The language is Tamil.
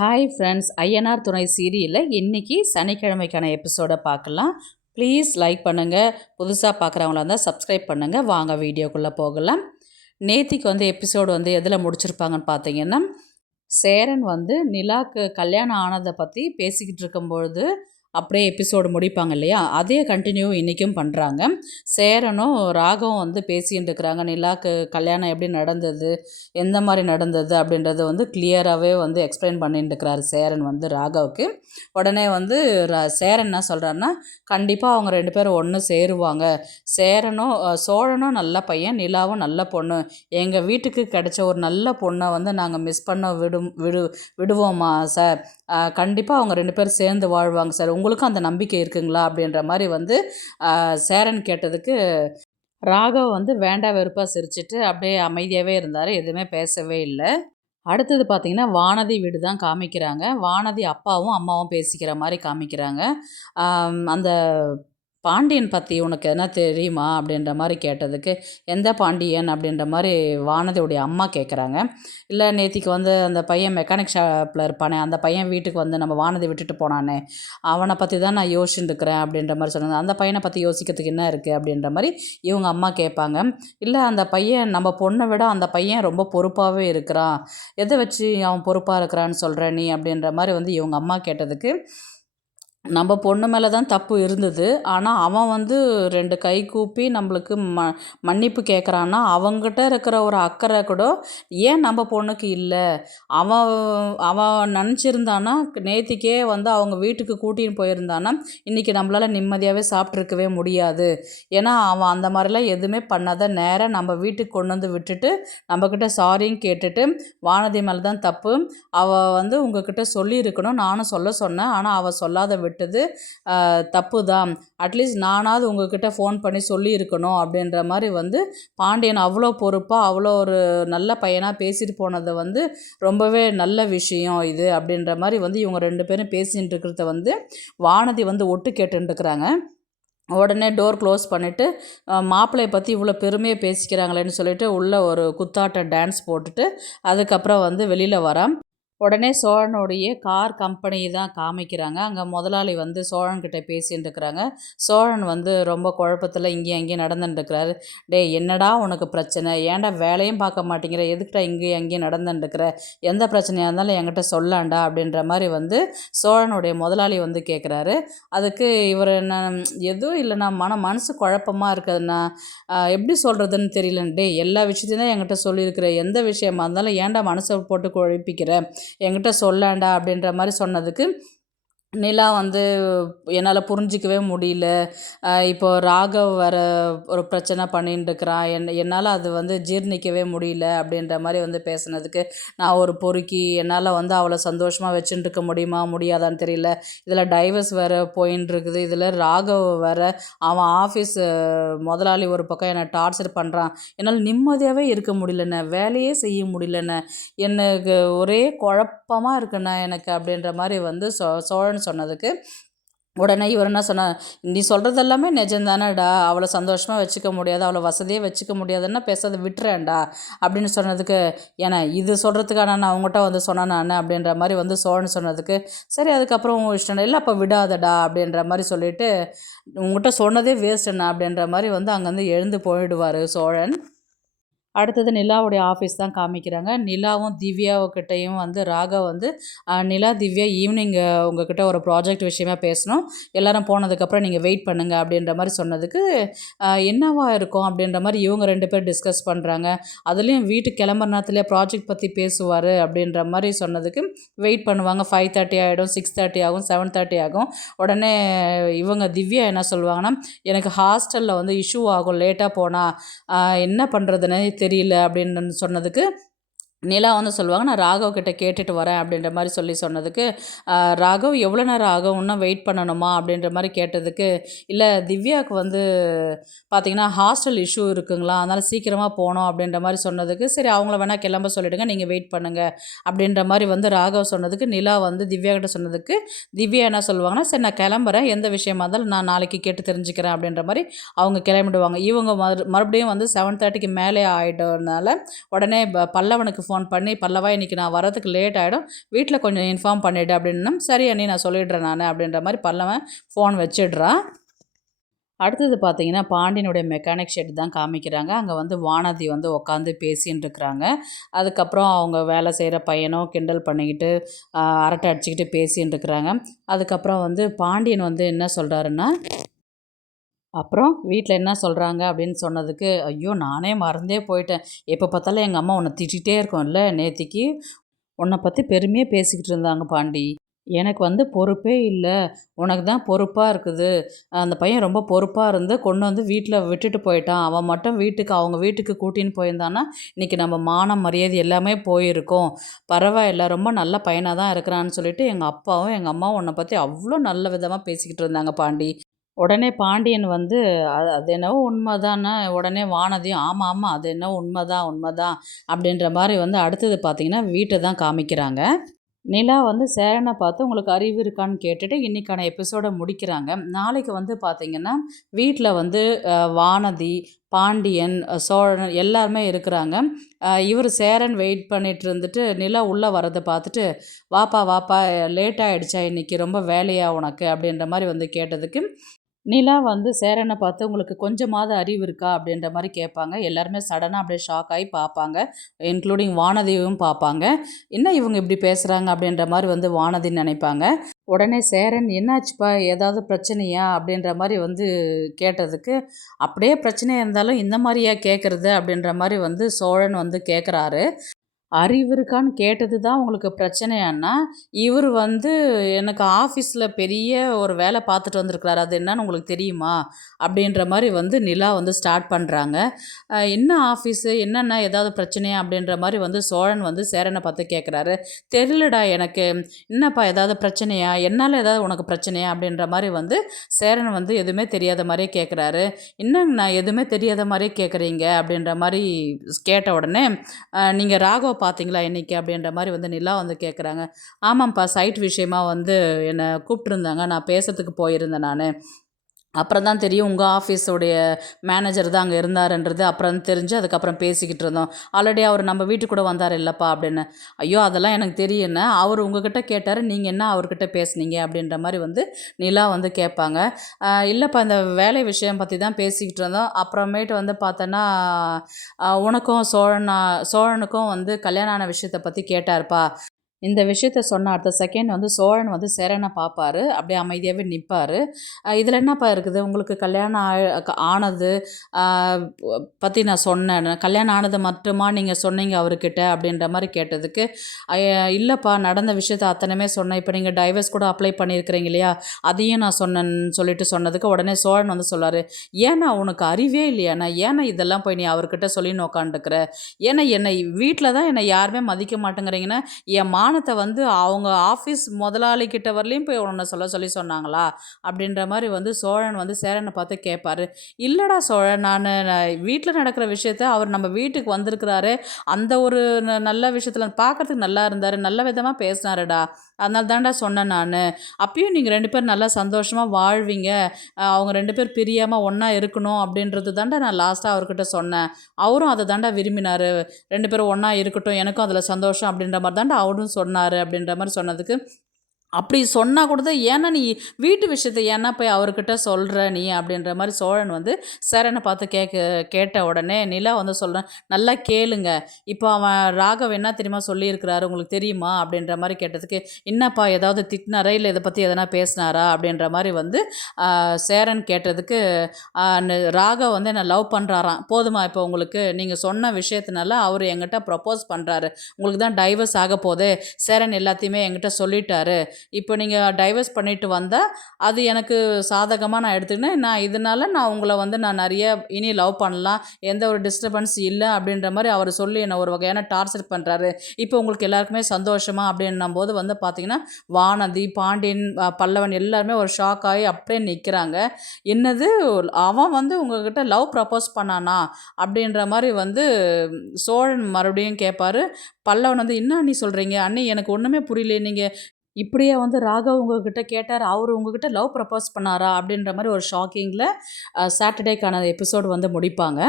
ஹாய் ஃப்ரெண்ட்ஸ், ஐயனார் துணை சீரியலில் இன்றைக்கி சனிக்கிழமைக்கான எபிசோடை பார்க்கலாம். ப்ளீஸ் லைக் பண்ணுங்கள். புதுசாக பார்க்குறவங்களா இருந்தால் சப்ஸ்கிரைப் பண்ணுங்கள். வாங்க வீடியோக்குள்ளே போகலாம். நேத்திக்கு எபிசோடு எதில் முடிச்சிருப்பாங்கன்னு பார்த்தீங்கன்னா, சேரன் நிலாக்கு கல்யாணம் ஆனதை பற்றி பேசிக்கிட்டு இருக்கும்பொழுது அப்படியே எபிசோடு முடிப்பாங்க இல்லையா, அதே கண்டினியூ இன்றைக்கும் பண்ணுறாங்க. சேரனும் ராகவும் பேசிகிட்டு இருக்கிறாங்க. நிலாக்கு கல்யாணம் எப்படி நடந்தது, எந்த மாதிரி நடந்தது அப்படின்றது கிளியராகவே எக்ஸ்பிளைன் பண்ணிட்டு இருக்கிறாரு சேரன் ராகவுக்கு. உடனே சேரன் என்ன சொல்கிறாருன்னா, கண்டிப்பாக அவங்க ரெண்டு பேரும் ஒன்று சேருவாங்க. சோழனும் நல்ல பையன், நிலாவும் நல்ல பொண்ணு. எங்கள் வீட்டுக்கு கிடைச்ச ஒரு நல்ல பொண்ணை நாங்கள் மிஸ் பண்ண விடுவோமா சார்? கண்டிப்பாக அவங்க ரெண்டு பேரும் சேர்ந்து வாழ்வாங்க சார். உங்களுக்கும் அந்த நம்பிக்கை இருக்குங்களா அப்படின்ற மாதிரி சேரன் கேட்டதுக்கு ராகவ் வேண்டா வெறுப்பாக சிரிச்சிட்டு அப்படியே அமைதியாகவே இருந்தார். எதுவுமே பேசவே இல்லை. அடுத்தது பார்த்திங்கன்னா, வானதி வீடு தான் காமிக்கிறாங்க. வானதி அப்பாவும் அம்மாவும் பேசிக்கிற மாதிரி காமிக்கிறாங்க. அந்த பாண்டியன் பற்றி உனக்கு என்ன தெரியுமா அப்படின்ற மாதிரி கேட்டதுக்கு, எந்த பாண்டியன் அப்படின்ற மாதிரி வானதியுடைய அம்மா கேட்குறாங்க. இல்லை, நேத்திக்கு அந்த பையன் மெக்கானிக் ஷாப்பில் இருப்பானே, அந்த பையன் வீட்டுக்கு நம்ம வானதி விட்டுட்டு போனானே, அவனை பற்றி தான் நான் யோசிச்சுட்டு இருக்கிறேன் அப்படின்ற மாதிரி சொன்னாங்க. அந்த பையனை பற்றி யோசிக்கிறதுக்கு என்ன இருக்குது அப்படின்ற மாதிரி இவங்க அம்மா கேட்பாங்க. இல்லை, அந்த பையன் நம்ம பொண்ணை விட அந்த பையன் ரொம்ப பொறுப்பாகவே இருக்கிறான். எதை வச்சு அவன் பொறுப்பாக இருக்கிறான்னு சொல்கிற நீ அப்படின்ற மாதிரி இவங்க அம்மா கேட்டதுக்கு, நம்ம பொண்ணு மேலே தான் தப்பு இருந்தது. ஆனால் அவன் ரெண்டு கை கூப்பி நம்மளுக்கு மன்னிப்பு கேட்குறான்னா, அவங்ககிட்ட இருக்கிற ஒரு அக்கறை கூட ஏன் நம்ம பொண்ணுக்கு இல்லை? அவன் நினச்சிருந்தானா நேத்திக்கே அவங்க வீட்டுக்கு கூட்டின்னு போயிருந்தானா இன்றைக்கி நம்மளால் நிம்மதியாகவே சாப்பிட்ருக்கவே முடியாது. ஏன்னா அவன் அந்த மாதிரிலாம் எதுவுமே பண்ணாத நேராக நம்ம வீட்டுக்கு கொண்டு விட்டுட்டு நம்மக்கிட்ட சாரின்னு கேட்டுட்டு, வானதி மேலே தான் தப்பு, அவள் உங்ககிட்ட சொல்லியிருக்கணும், நானும் சொன்னேன், ஆனால் அவள் சொல்லாத விட்டது தப்பு தான். அட்லீஸ்ட் நானாவது உங்ககிட்ட ஃபோன் பண்ணி சொல்லியிருக்கணும் அப்படின்ற மாதிரி பாண்டியன் அவ்வளோ பொறுப்பாக அவ்வளோ ஒரு நல்ல பையனாக பேசிட்டு போனதை ரொம்பவே நல்ல விஷயம் இது அப்படின்ற மாதிரி இவங்க ரெண்டு பேரும் பேசிகிட்டு இருக்கிறத வானதி ஒட்டு கேட்டுருக்குறாங்க. உடனே டோர் க்ளோஸ் பண்ணிவிட்டு, மாப்பிள்ளையை பற்றி இவ்வளோ பெருமையாக பேசிக்கிறாங்களேன்னு சொல்லிட்டு உள்ளே ஒரு குத்தாட்ட டான்ஸ் போட்டுட்டு அதுக்கப்புறம் வெளியில் வரான். உடனே சோழனுடைய கார் கம்பெனி தான் காமிக்கிறாங்க. அங்கே முதலாளி சோழன்கிட்ட பேசின்னு இருக்கிறாங்க. சோழன் ரொம்ப குழப்பத்தில் இங்கேயும் அங்கேயும் நடந்துட்டுருக்கிறாரு. டே, என்னடா உனக்கு பிரச்சனை? ஏன்டா வேலையும் பார்க்க மாட்டேங்கிற? எதுக்கிட்ட இங்கேயும் அங்கேயும் நடந்துட்டுருக்கிற? எந்த பிரச்சனையாக இருந்தாலும் என்கிட்ட சொல்லாண்டா அப்படின்ற மாதிரி சோழனுடைய முதலாளி கேட்குறாரு. அதுக்கு இவர் என்ன, எதுவும் இல்லைண்ணா, மனசு குழப்பமாக இருக்குதுண்ணா, எப்படி சொல்கிறதுன்னு தெரியலன்னு. டே, எல்லா விஷயத்தையும் தான் என்கிட்ட சொல்லியிருக்கிற, எந்த விஷயமா இருந்தாலும் ஏன்டா மனசை போட்டு குழப்பிக்கிற? என்கிட்ட சொல்லாண்டா அப்படின்ற மாதிரி சொன்னதுக்கு, நிலா என்னால் புரிஞ்சிக்கவே முடியல. இப்போது ராகவ் வர ஒரு பிரச்சனை பண்ணின்னு இருக்கிறான், என்னால் அது ஜீர்ணிக்கவே முடியல அப்படின்ற மாதிரி பேசுனதுக்கு, நான் ஒரு பொறுக்கி, என்னால் அவளை சந்தோஷமாக வச்சுட்டு இருக்க முடியுமா முடியாதான்னு தெரியல. இதில் டைவர்ஸ் வேறு போயின்னு இருக்குது. இதில் ராகவ் வேறு, அவன் ஆஃபீஸ் முதலாளி ஒரு பக்கம் என்னை டார்ச்சர் பண்ணுறான். என்னால் நிம்மதியாகவே இருக்க முடியலண்ணே, வேலையே செய்ய முடியலண்ணே, எனக்கு ஒரே குழப்பமாக இருக்குண்ணே எனக்கு அப்படின்ற மாதிரி சோழன் சொன்னதுக்கு, உடனே இவர் என்ன சொன்னார், நீ சொல்கிறது எல்லாமே நிஜம்தானடா, அவளை சந்தோஷமாக வச்சுக்க முடியாது, அவளை வசதியாக வச்சுக்க முடியாதுன்னா பேசாத விட்டுறேன்டா அப்படின்னு சொன்னதுக்கு, ஏன்னா இது சொல்கிறதுக்கான நான் அவங்ககிட்ட சொன்னேன் நான் அப்படின்ற மாதிரி சோழன் சொன்னதுக்கு, சரி அதுக்கப்புறம் இஷ்டம் இல்லை, அப்போ விடாதடா அப்படின்ற மாதிரி சொல்லிவிட்டு, உங்கள்கிட்ட சொன்னதே வேஸ்ட்டுண்ணா அப்படின்ற மாதிரி அங்கேருந்து எழுந்து போயிடுவார் சோழன். அடுத்தது நிலாவுடைய ஆஃபீஸ் தான் காமிக்கிறாங்க. நிலாவும் திவ்யாவுக்கிட்டையும் ராகவ் நிலா, திவ்யா ஈவினிங் உங்ககிட்ட ஒரு ப்ராஜெக்ட் விஷயமா பேசணும், எல்லோரும் போனதுக்கப்புறம் நீங்கள் வெயிட் பண்ணுங்கள் அப்படின்ற மாதிரி சொன்னதுக்கு, என்னவா இருக்கும் அப்படின்ற மாதிரி இவங்க ரெண்டு பேர் டிஸ்கஸ் பண்ணுறாங்க. அதுலேயும் வீட்டுக்கு கிளம்புற நேரத்துலேயே ப்ராஜெக்ட் பற்றி பேசுவார் அப்படின்ற மாதிரி சொன்னதுக்கு, வெயிட் பண்ணுவாங்க. 5:30 ஆகிடும், 6:30 ஆகும், 7:30 ஆகும். உடனே இவங்க திவ்யா என்ன சொல்லுவாங்கன்னா, எனக்கு ஹாஸ்டலில் இஷ்யூ ஆகும் லேட்டாக போனால், என்ன பண்ணுறதுன்னு தெரியல அப்படின்னு சொன்னதுக்கு, நிலா சொல்லுவாங்க, நான் ராகவ் கிட்ட கேட்டுட்டு வரேன் அப்படின்ற மாதிரி சொன்னதுக்கு, ராகவ் எவ்வளோ நேரம் ஆகும், இன்னும் வெயிட் பண்ணணுமா அப்படின்ற மாதிரி கேட்டதுக்கு, இல்லை திவ்யாவுக்கு பார்த்திங்கன்னா ஹாஸ்டல் இஷ்யூ இருக்குங்களா, அதனால் சீக்கிரமாக போகணும் அப்படின்ற மாதிரி சொன்னதுக்கு, சரி அவங்கள வேணால் கிளம்ப சொல்லிவிடுங்க, நீங்கள் வெயிட் பண்ணுங்கள் அப்படின்ற மாதிரி ராகவ் சொன்னதுக்கு, நிலா திவ்யா கிட்ட சொன்னதுக்கு, திவ்யா என்ன சொல்லுவாங்கன்னா, சரி நான் கிளம்புறேன், எந்த விஷயமா இருந்தாலும் நான் நாளைக்கு கேட்டு தெரிஞ்சுக்கிறேன் அப்படின்ற மாதிரி அவங்க கிளம்பிடுவாங்க. இவங்க மறுபடியும் 7:30க்கு மேலே ஆகிட்டதுனால உடனே பல்லவனுக்கு ஃபோன் பண்ணி, "பல்லவா இன்னைக்கு நான் வரதுக்கு லேட் ஆகிடும், வீட்டில் கொஞ்சம் இன்ஃபார்ம் பண்ணிவிடு" அப்படின்னா, "சரி அண்ணி நான் சொல்லிடுறேன் நான்" அப்படின்ற மாதிரி பல்லவன் ஃபோன் வச்சிடுறான். அடுத்தது பார்த்தீங்கன்னா, பாண்டியனுடைய மெக்கானிக் ஷெட் தான் காமிக்கிறாங்க. அங்கே வந்து வானதி வந்து உட்காந்து பேசின்னு இருக்கிறாங்க. அதுக்கப்புறம் அவங்க வேலை செய்கிற பையனும் கிண்டல் பண்ணிக்கிட்டு, அரட்டை அடிச்சுக்கிட்டு பேசின்னு இருக்கிறாங்க. அதுக்கப்புறம் வந்து பாண்டியன் வந்து என்ன சொல்கிறாருன்னா, "அப்புறம் வீட்ல என்ன சொல்கிறாங்க?" அப்படின்னு சொன்னதுக்கு, "ஐயோ! நானே மறந்தே போயிட்டேன். எப்போ பார்த்தாலும் எங்கள் அம்மா உன்னை திட்டிகிட்டே இருக்கும்ல, நேத்திக்கு உன்னை பற்றி பெருமையாக பேசிக்கிட்டு இருந்தாங்க பாண்டி. எனக்கு வந்து பொறுப்பே இல்ல. உனக்கு தான் பொறுப்பா இருக்குது. அந்த பையன் ரொம்ப பொறுப்பா இருந்து கொண்டு வந்து வீட்ல விட்டுட்டு போயிட்டான். அவன் மட்டும் அவங்க வீட்டுக்கு கூட்டின்னு போயிருந்தான்னா, இன்னைக்கு நம்ம மானம், மரியாதை எல்லாமே போயிருக்கும். பரவாயில்ல, ரொம்ப நல்ல பையனா தான் இருக்கிறான்னு" சொல்லிட்டு எங்க அப்பாவும், எங்க அம்மாவும் உன்ன பத்தி அவ்ளோ நல்ல விதமா பேசிக்கிட்டு இருந்தாங்க பாண்டி. உடனே பாண்டியன் வந்து, அது என்னவோ உண்மதான." உடனே வானதியும், "ஆமா, ஆமா. அது என்னவோ உண்மதான், உண்மதான்." அப்படின்ற மாரி வந்து அடுத்தது பார்த்தீங்கன்னா, வீட்ட தான் காமிக்கிறாங்க. நிலா வந்து சேரன பார்த்து, "உங்களுக்கு அறிவு இருக்கான்னு?" கேட்டுட்டு இன்னைக்கான எபிசோட முடிக்கிறாங்க. நாளைக்கு வந்து பார்த்தீங்கன்னா, வீட்ல வந்து வானதி, பாண்டியன், சோழன் எல்லாருமே இருக்கிறாங்க. இவரு சேரன் வெயிட் பண்ணிட்டு இருந்துட்டு, நிலா உள்ள வரத பார்த்துட்டு, "வாப்பா, வாப்பா லேட் ஆயிடுச்சா இன்னைக்கு? ரொம்ப வேலையா உனக்கு?" அப்படின்ற மாரி வந்து கேட்டதுக்கு, நிலா வந்து சேரன பார்த்து, "உங்களுக்கு கொஞ்சமாவது அறிவு இருக்கா?" அப்படின்ற மாரி கேட்பாங்க. எல்லாருமே சடனா அப்படியே ஷாக் ஆயி பார்ப்பாங்க. இன்க்ளூடிங் வானதியும் பார்ப்பாங்க. "என்ன இவங்க இப்படி பேசுறாங்க?" அப்படின்ற மாரி வந்து வானதி நினைப்பாங்க. உடனே சேரன், "என்னாச்சுப்பா? ஏதாவது பிரச்சனையா?" அப்படின்ற மாரி வந்து கேட்டதுக்கு, "அப்படியே பிரச்சனையா இருந்தாலும் இந்த மாரியா கேட்கறது?" அப்படின்ற மாரி வந்து சோழன் வந்து கேட்குறாரு. அறிவு இருக்கான்னு கேட்டது தான் உங்களுக்கு பிரச்சனையான்னா, இவரு வந்து எனக்கு ஆஃபீஸில பெரிய ஒரு வேலை பார்த்துட்டு வந்திருக்கிறாரு. அது என்னன்னு உங்களுக்கு தெரியுமா? அப்படின்ற மாரி வந்து நிலா வந்து ஸ்டார்ட் பண்றாங்க. என்ன ஆஃபீஸு? என்னண்ணா ஏதாவது பிரச்சனையா? அப்படின்ற மாரி வந்து சோழன் வந்து சேரன பார்த்து கேட்குறாரு. "தெரியலடா எனக்கு. என்னப்பா ஏதாவது பிரச்சனையா? என்னால ஏதாவது உனக்கு பிரச்சனையா?" அப்படின்ற மாரி வந்து சேரன் வந்து எதுவுமே தெரியாத மாரியே கேட்குறாரு. "என்னங்கண்ணா எதுவுமே தெரியாத மாரியே கேட்குறீங்க?" அப்படின்ற மாரி கேட்ட உடனே, "நீங்க ராகவ பார்த்தீங்களா இன்னைக்கு?" அப்படின்ற மாரி வந்து நிலா வந்து கேட்குறாங்க. "ஆமாம்ப்பா, சைட் விஷயமா வந்து என்ன கூப்பிட்டுருந்தாங்க. நான் பேசுறதுக்கு போயிருந்தேன் நானு. அப்புறம் தான் தெரியும் உங்க ஆஃபீஸுடைய மேனேஜர் தான் அங்க இருந்தாருன்றது அப்புறம் தெரிஞ்சு அதுக்கப்புறம் பேசிக்கிட்டு இருந்தோம். ஆல்ரெடி அவரு நம்ம வீட்டுக்கு கூட வந்தாரு இல்லப்பா" அப்படின்னு. "ஐயோ! அதெல்லாம் எனக்கு தெரியும்ண்ணே. அவரு உங்ககிட்ட கேட்டாரு. நீங்க என்ன அவர்கிட்ட பேசுனீங்க?" அப்படின்ற மாரி வந்து நிலா வந்து கேட்பாங்க. இல்லப்பா, இந்த வேலை விஷயம் பத்தி தான் பேசிக்கிட்டு இருந்தோம். அப்புறமேட்டு வந்து பார்த்தோன்னா, உனக்கும் சோழனுக்கும் வந்து கல்யாணம் ஆன விஷயத்த பத்தி கேட்டாருப்பா." இந்த விஷயத்த சொன்ன அடுத்த செகண்ட் வந்து சோழன் வந்து சேரனை பார்ப்பாரு. அப்படியே அமைதியாவே நிப்பாரு. "இதில என்னப்பா இருக்குது? உங்களுக்கு கல்யாணம் ஆனது அ பத்தி நான் சொன்னேன். கல்யாணம் ஆனது மட்டுமா நீங்க சொன்னீங்க அவருக்கிட்ட?" அப்படின்ற மாரி கேட்டதுக்கு, இல்லப்பா, நடந்த விஷயத்த அத்தனையுமே சொன்னேன். இப்ப நீங்க டைவர்ஸ் கூட அப்ளை பண்ணியிருக்கிறீங்க இல்லையா? அதையும் நான் சொன்னேன்னு" சொல்லிட்டு சொன்னதுக்கு, உடனே சோழன் வந்து சொல்றாரு, "ஏன்னா உனக்கு அறிவே இல்லையாண்ணா? ஏன்னா இதெல்லாம் போய் நீ அவர்கிட்ட சொல்லின்னு உக்காந்துட்டுருக்குற? ஏன்னா என்னை வீட்ல தான் என்னை யாருமே மதிக்க மாட்டேங்கிறீங்கன்னா, என் மானத்த வந்து அவங்க ஆஃபீஸ் முதலாளி கிட்ட வரலையும் போய் உன்ன சொல்ல சொல்லி சொன்னாங்களா?" அப்படின்ற மாரி வந்து சோழன் வந்து சேரன பார்த்து கேட்பாரு. "இல்லடா சோழன், வீட்ல நடக்கிற விஷயத்த அவர் நம்ம வீட்டுக்கு வந்திருக்கிறாரு. அந்த ஒரு நல்ல விஷயத்துல பார்க்கறதுக்கு நல்லா இருந்தாரு. நல்ல விதமா பேசினாருடா. அதனால தான்டா சொன்னேன் நானு. அப்பயும் நீங்க 2 பேரும் நல்லா சந்தோஷமா வாழ்வீங்க. அவங்க 2 பேர் பிரியாம ஒண்ணா இருக்கணும் அப்படின்றது தான்டா நான் லாஸ்ட்டா அவர்கிட்ட சொன்னேன். அவரும் அத தான்டா விரும்பினாரு. 2 பேரும் ஒண்ணா இருக்கட்டும். எனக்கும் அதில சந்தோஷம் அப்படின்ற மாரி தான்டா அவரும் சொன்னாரு." அப்படின்ற மாரி சொன்னதுக்கு, "அப்படி சொன்னா கூட தான் ஏன்னா நீ வீட்டு விஷயத்த ஏன்னா போய் அவர்கிட்ட சொல்ற நீ?" அப்படின்ற மாரி சோழன் வந்து சேரன பார்த்து கேட்ட உடனே நிலா வந்து சொல்றேன், "நல்லா கேளுங்க. இப்போ அவன் ராகவ் என்ன தெரியுமா சொல்லியிருக்கிறாரு உங்களுக்கு தெரியுமா?" அப்படின்ற மாரி கேட்டதுக்கு, "என்னப்பா ஏதாவது திட்டினாரா? இல்ல இத பத்தி எதனா பேசினாரா?" அப்படின்ற மாரி வந்து சேரன் கேட்டதுக்கு, ராகவ் வந்து என்ன லவ் பண்றாராம். போதுமா இப்போ உங்களுக்கு? நீங்க சொன்ன விஷயத்தினால அவரு என்கிட்ட ப்ரப்போஸ் பண்றாரு. உங்களுக்கு தான் டைவர்ஸ் ஆகப்போதே. சேரன் எல்லாத்தையுமே என்கிட்ட சொல்லிட்டாரு. இப்போ நீங்க டைவர்ஸ் பண்ணிட்டு வந்தா, அது எனக்கு சாதகமா நான் எடுத்துக்கினேன். இதனால உங்கள வந்து நான் நெறைய இனி லவ் பண்ணலாம். எந்த ஒரு டிஸ்டர்பன்ஸ் இல்ல அப்படின்ற மாரி அவரு சொல்லி என்ன ஒரு வகையான டார்ச்சர் பண்றாரு. இப்போ உங்களுக்கு எல்லாருக்குமே சந்தோஷமா அப்படின்னும்போது வந்து பார்த்தீங்கன்னா, வானதி, பாண்டியன், பல்லவன் எல்லாருமே ஒரு ஷாக் ஆயி அப்படியே நிக்கிறாங்க. "என்னது? அவன் வந்து உங்ககிட்ட லவ் ப்ரப்போஸ் பண்ணானா?" அப்படின்ற மாரி வந்து சோழன் மறுபடியும் கேட்பாரு. பல்லவன் வந்து, "என்ன அண்ணி சொல்றீங்க? அண்ணி எனக்கு ஒண்ணுமே புரியலையே. நீங்க இப்படியா வந்து ராகவ் உங்ககிட்ட கேட்டாரு? அவரு உங்ககிட்ட லவ் ப்ரப்போஸ் பண்ணாரா?" அப்படின்ற மாரி ஒரு ஷாக்கிங்கில சாட்டர்டேக்கான எபிசோட் வந்து முடிப்பாங்க.